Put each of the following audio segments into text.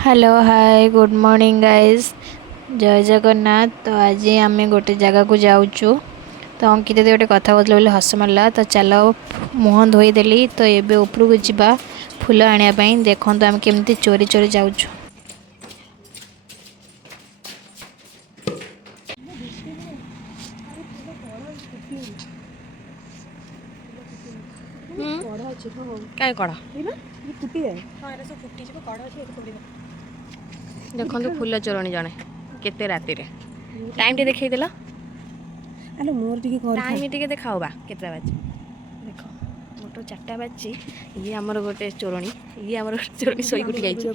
Hello hi good morning guys. जय जगन्नाथ। तो आज आम गोटे जगह को जाऊँ। तो अंकित दीदी गोटे कथा कहते बोले हस मारा। तो चल मुँह धोईदेली तो ये उपरକୁ ଯିବା फूल आने देखो आम केमती चोरी चोरी जाऊँ। କାଇଁ କଣ ଦେଖନ୍ତୁ ଫୁଲ ଚୋରଣୀ ଜଣେ କେତେ ରାତିରେ ଟାଇମ୍ ଟେ ଦେଖେଇଦେଲ। ଆଲୋ ମୋର ଟିକେ ଟାଇମ୍ ଟିକେ ଦେଖାଅ ବା କେତେଟା ବାଜି ଦେଖ ମୋଟ 4ଟା ବାଜିଛି। ଇଏ ଆମର ଗୋଟେ ଚୋରଣୀ ଆମର ଚୋରଣୀ ଶୋଇକି ଉଠି ଯାଇଛି।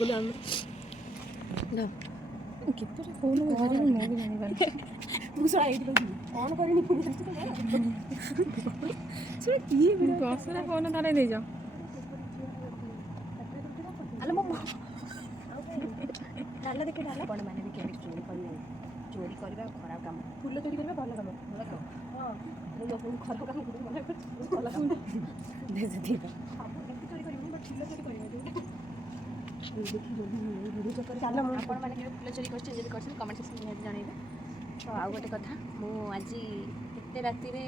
କେତେଟା ଫୋନ୍ ଧରିବି ମୁଁ ବି ଜାଣିପାରୁନି। ମୁଁ ଶଳା ଏଇଠି ବସିବି କ'ଣ କରିନି ପୁଣି ଶଳା କିଏ ଦଶଟା ଫୋନ୍ ଧରେଇ ଦେଇଛ। ଆଲୋ ମୋ ଡାଲା ଦେଖେ ଡାଲା ଆପଣ ମାନେ ବି କେମିତି ଚୋରି କରିବେ? ଚୋରି କରିବା ଖରାପ କାମ। ଫୁଲ ଚୋରି କରିବା ଭଲ କାମ। ଭଲ କାମ ହଁ ଖରାପ କାମ ଭଲ କାମ ସେଥିପାଇଁ ଚୋରି କରିବୁ ବଟ୍ ଫୁଲ ଚୋରି କରିବା ଦେଖି ଭିଡ଼ିଓ ଚକ୍କର ଚାଲ ମୁଁ ଆପଣମାନେ କେବେ ଫୁଲ ଚୋରି କରିଛନ୍ତି? ଯଦି କରିଛନ୍ତି କମେଣ୍ଟ ସେକ୍ସନ୍ ନିହାତି ଜଣାଇବେ। ତ ଆଉ ଗୋଟେ କଥା, ମୁଁ ଆଜି ଏତେ ରାତିରେ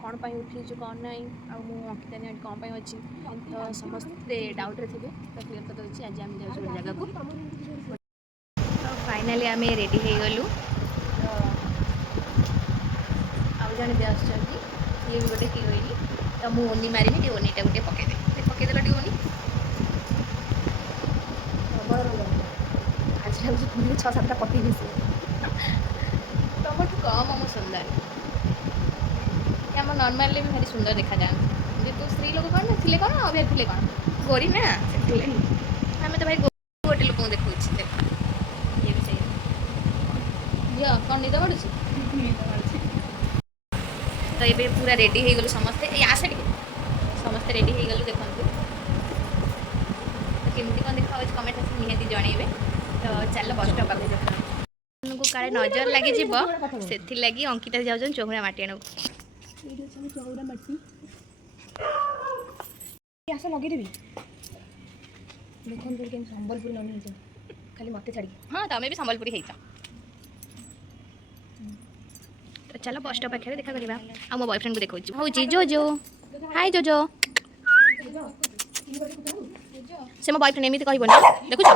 କ'ଣ ପାଇଁ ଉଠିଛୁ କ'ଣ ନାହିଁ, ଆଉ ମୁଁ ଅଙ୍କିତା ନିହାତି କ'ଣ ପାଇଁ ଅଛି, ତ ସମସ୍ତେ ଡାଉଟ୍ରେ ଥିବେ। ତ କ୍ଲିୟର୍ କଥା ହେଉଛି ଆଜି ଆମେ ଯାଉଛୁ ଗୋଟେ ଜାଗାକୁ। ତ ଫାଇନାଲି ଆମେ ରେଡ଼ି ହେଇଗଲୁ। ତ ଆଉ ଜଣେ ବି ଆସୁଛନ୍ତି, ସିଏ ବି ଗୋଟେ ହିରୋଇନ୍। ତ ମୁଁ ଓନି ମାରିବି, ଟିକେ ଓନିଟା ଗୋଟେ ପକେଇଦେବି। ପକେଇଦେଲ ଟିକେ ଓନି। ଆଜି ଲାଗୁଛି ପୁରୀରେ 6-7ଟା ପକେଇ ମିଶିବ। ତମଠୁ କମ୍ ମୁଁ ସୁନ୍ଦର। ଆମ ନର୍ମାଲରେ ବି ଭାରି ସୁନ୍ଦର ଦେଖାଯାଆନ୍ତି। ଯେହେତୁ ସ୍ତ୍ରୀ ଲୋକ କ'ଣ ଥିଲେ କ'ଣ ଅଭିଆରି ଥିଲେ କ'ଣ ଗୋରି ନା, ସେଥିଲାଗି ଆମେ ତ ଭାଇ ଗୋଟେ ଲୋକଙ୍କୁ ଦେଖାଉଛି। ଦେଖ ଇଏ ବି ସେଇ ଝିଅ କ'ଣ ନିଦ ମାଡ଼ୁଛି? ତ ଏବେ ପୁରା ରେଡ଼ି ହେଇଗଲୁ ସମସ୍ତେ। ଏଇ ଆସେ ଟିକେ ସମସ୍ତେ ରେଡ଼ି ହେଇଗଲୁ। ଦେଖନ୍ତୁ ତ କେମିତି କ'ଣ ଦେଖାଯାଉଛି କମେଣ୍ଟ ସେକ୍ସନ୍ ନିହାତି ଜଣାଇବେ। ତ ଚାଲ ବସ୍ ଷ୍ଟପ୍ ପାଖକୁ ଆପଣଙ୍କୁ କାଳେ ନଜର ଲାଗିଯିବ, ସେଥିଲାଗି ଅଙ୍କିତା ଯାଉଛନ୍ତି ଚଉରା ମାଟି ଆଣକୁ। ଏଇଠି ଅଛି ଚଉରା ମାଟି ଆସ ଲଗେଇଦେବି। ଦେଖନ୍ତୁ କେମିତି ସମ୍ବଲପୁରୀ ନନି ହେଇଛନ୍ତି ଖାଲି ମୋତେ ଛାଡ଼ିକି। ହଁ ତମେ ବି ସମ୍ବଲପୁରୀ ହେଇଛ। ତ ଚାଲ ବସ୍ ଷ୍ଟପ୍ ପାଖରେ ଦେଖା କରିବା। ଆଉ ମୋ ବୟଫ୍ରେଣ୍ଡକୁ ଦେଖାଉଛି, ହେଉଛି ଜୋଜୋ। ହାଇ ଜୋଜୋ। ସେ ମୋ ବୟଫ୍ରେଣ୍ଡ ଏମିତି କହିବନି, ଦେଖୁଛ?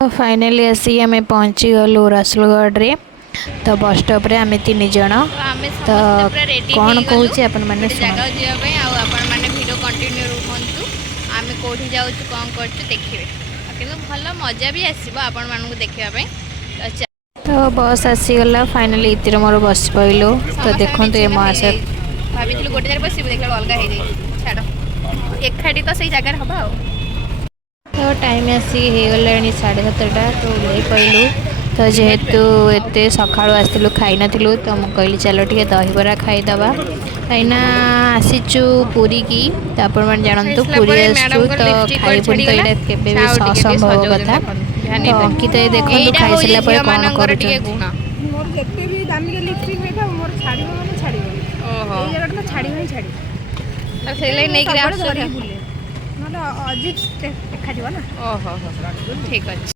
तो फाइनली आसिक आम पहुँची गलु रसुलगढ़। तो बस स्टॉप रे आम 3 जन। आम तो समस्ते पूरा रेडी कौन हो कहूँ आपण मैंने गोटे शुण। जगह जावाई आपने भिडियो कंटिन्यू रुहतु। आम कौटी जाऊँ कौन कर देखिए कि भल मजा भी आसो आपण मानक देखापी। तो बस आसीगला फाइनली इतिर मोर बस पड़िलु। तो देखो ये महाशय भाभी गोटे जगह बस देख अलग हो छाड़ एकाठी तो सही जगह हम। तो टाइम आसिक गला 7:30। तो ओल्हे पड़िलु। तो जेहेतु एत सका आसलु खाई नु तो मुझे कहली चलो टे दहीबरा खाईदे कहीं आसीचु पूरी की। तो आप जानतु पूरी आसचु तो खाइबुन तो यहाँ के असंभव कथा। तो अंकित देखो खाई सारा पर कौन कर ମୋର ଯେତେ ବି ଦାମିକା ଲିପଷ୍ଟିକ୍ ହେଇଥାଉ ମୋର ଛାଡ଼ିବ ମାନେ ଛାଡ଼ିବନି। ଏଇ ଜାଗାଟା ତ ଛାଡ଼ିବ ହିଁ ଛାଡ଼ିବ। नहीं ବୁଲେ ନହେଲେ ଅଜିତ ଦେଖାଯିବ ନା। ओहो ठीक अच्छे।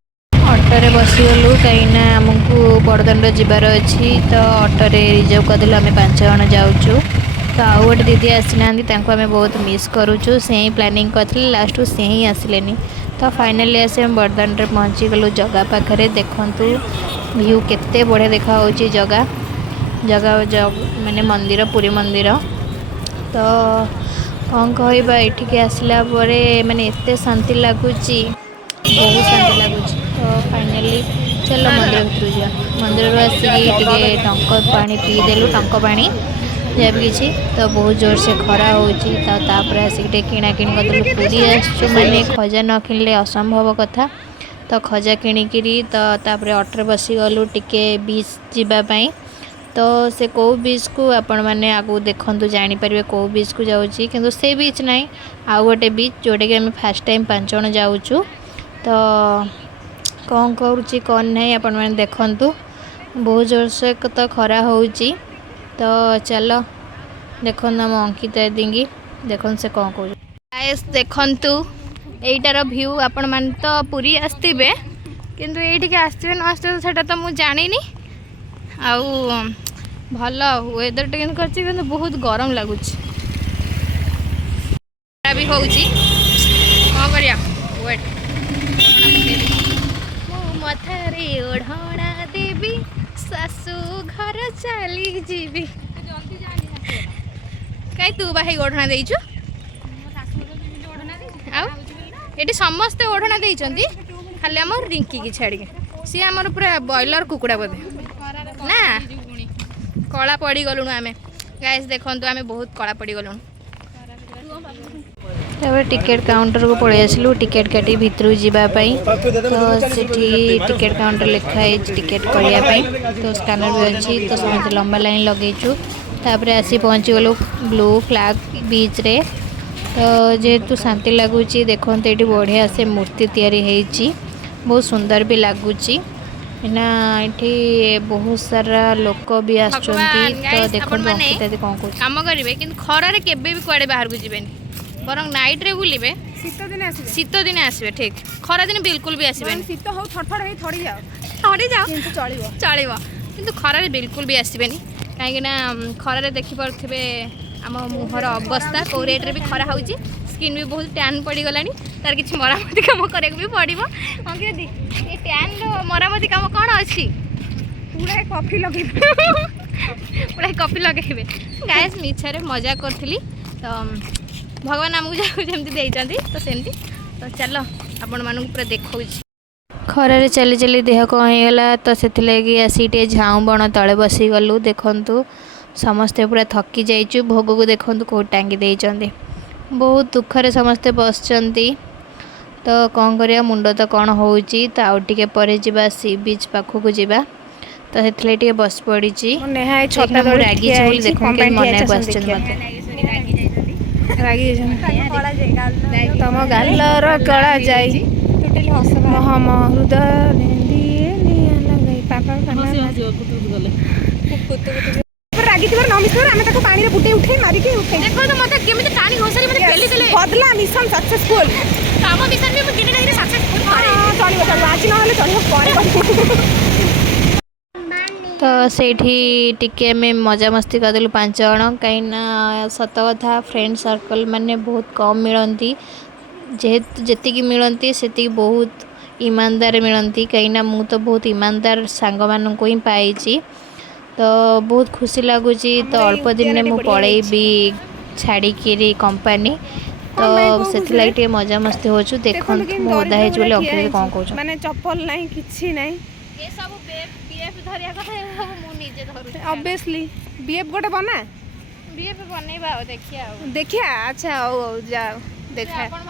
अटोरे बसीगलु कहीं आमको बड़दान जबार अच्छी। तो अटोरे रिजर्व करदेलु आम 5 जन जाऊँ। तो आउ गोटे दीदी आसी ना आम बहुत मिस करुचु। से ही प्लानिंग करते लास्ट से ही आसिले। तो फाइनाली आसी आम बड़दान पहुँची गलु जगह पाखे। देखु व्यू केते बढ़िया देखा जगह जगह माने मंदिर पुरी मंदिर। तो कौन कहबा ये आसला माने एत शांति लगुच बहुत शांति लगुच। तो फाइनाली चलो मंदिर भीतर जा। मंदिर आसिक टंक पानी पीदेलु टंक पानी जब किसी। तो बहुत जोर से खरा होपर आसिक किणाकिणी करदेलु। पूरी आसचु माने खजा न किणले असंभव कथा। तो खजा किणिकी तो अटोरे बसी गलु टिके बीच जावाई। तो से कौ बीच को आपण मैंने आगू देखु जापर कौ बीच को जाऊँगी कि से बीच ना आउ गोटे बीच जोटा कि आम फास्ट टाइम 5 जन जाऊँ। तो कौन करुँची कौन नहीं आपण मैंने देखु बहुत जोर से तो खरा हो। तो चलो देखो आम अंकिता दीदी देखो से कौन कह देखु एइटार व्यू आपण मान तो पूरी आसथिबे किंतु एइटिके आसथिबे न आसथिबे सेटा तो मु जानिनी आउ भल वेदर टे किंतु करछि किंतु बहुत गरम लागुछि भी होउछि कौन करिया वेट मो मथारे ओढ़णा देवी सासू घर चली जीवी कहीं तू बाही ओढ़णा देइछु आउ एटी समस्ते ओढ़णा देइचंती खाली हमर रिंकी की छाड़ी सी हमर पूरा बॉयलर कुकुड़ा बोधे ना कला पड़ी गलुनु आमे गाइस देखंतु आमे बहुत कला पड़ी गलुनु टिकेट काउंटर को पड़े आसलु टिकेट काटी भितर जावाई तो सेठी टिकेट काउंटर लिखाई टिकेट करने तो स्कानर भी अच्छी तो समस्त लंबा लाइन लगेचु तापर आसी पहुँची गलु ब्लू फ्लैग बीच रे तो जेहेतु शांति लगुच देखते ये बढ़िया से मूर्ति तैयारी होती बहुत सुंदर भी लगुच ना ये बहुत सारा लोक भी आसुच्चंती तो देखो कौन कौन काम करेंगे कि खरारे केबे भी कुआडे बाहर को जीवेनी बरं नाइट रे बुलिबे शीत दिन आसबे ठीक खरा दिन बिल्कुल भी आसबे शीत हो थरथर हे थड़ी जाओ किंतु चलिबो किंतु खरारे बिल्कुल भी आसबेनी कहीं खरारे देखि पारथिबे आम मुहर अवस्था कौ रेट रे भी खरा होउची स्किन भी बहुत टैन पड़ी गलानी तार किछि मरामती काम करे भी पड़िबो अंगे दी ए टैन रो मरामती काम कोन अछि पूरा कॉफी लगे पूरा कॉफी लगेबे गाइस मिछरे मजा करथली तो भगवान आमको जमी देती तो सेमती तो चलो आपण मानक पूरा देखा खरारे चली चली देह कौन होगा तो से आसी झाऊ बण तले बसी गलु देखु समस्ते पूरा थकी जाइचु भोग को देखु कौ टांगी देइचंती बहुत दुखरे समस्ते बसचंती तो कौन करिया मुंड तो कौन होउची तो आउ टिके परे जिबा सी बीच पाखु जिबा तो सेथिले टिके बस पड़ी नेहा छता रागी बोली देखो के मने क्वेश्चन मते तम गालर कला जाई महम रागी थी न मिस आम तक पानी बुटे उठे मारिके उठे देखो तो मते केमिति टाणी घोसरी मते पेली देले बदला मिशन सक्सेसफुल काम मिशन भी दिन दिन सक्सेसफुल करे चलिबो चलिबो आज न हले चलिबो तो सेठी टिके में मजा मस्ती करदेलु 5 जण कहीं सत कथा फ्रेंड सर्कल माने बहुत कम मिलती जेहेतु जी मिलती से बहुत ईमानदार मिलती कहीं मु तो बहुत ईमानदार सांग मान को ही पाई तो बहुत खुशी लगुच तो अल्प दिन में मु पलैबी छाड़ी कंपनी तो से मजा मस्ती हो देखो ओदा है अंकित कौन कौन माने चप्पल नहीं किछि नहीं ये सब बीएफ धरिया कथा मु निजे धरु ऑब्वियसली बीएफ गोटे बना बीएफ बनेबा देखिया देखिया अच्छा जाओ देखा आपण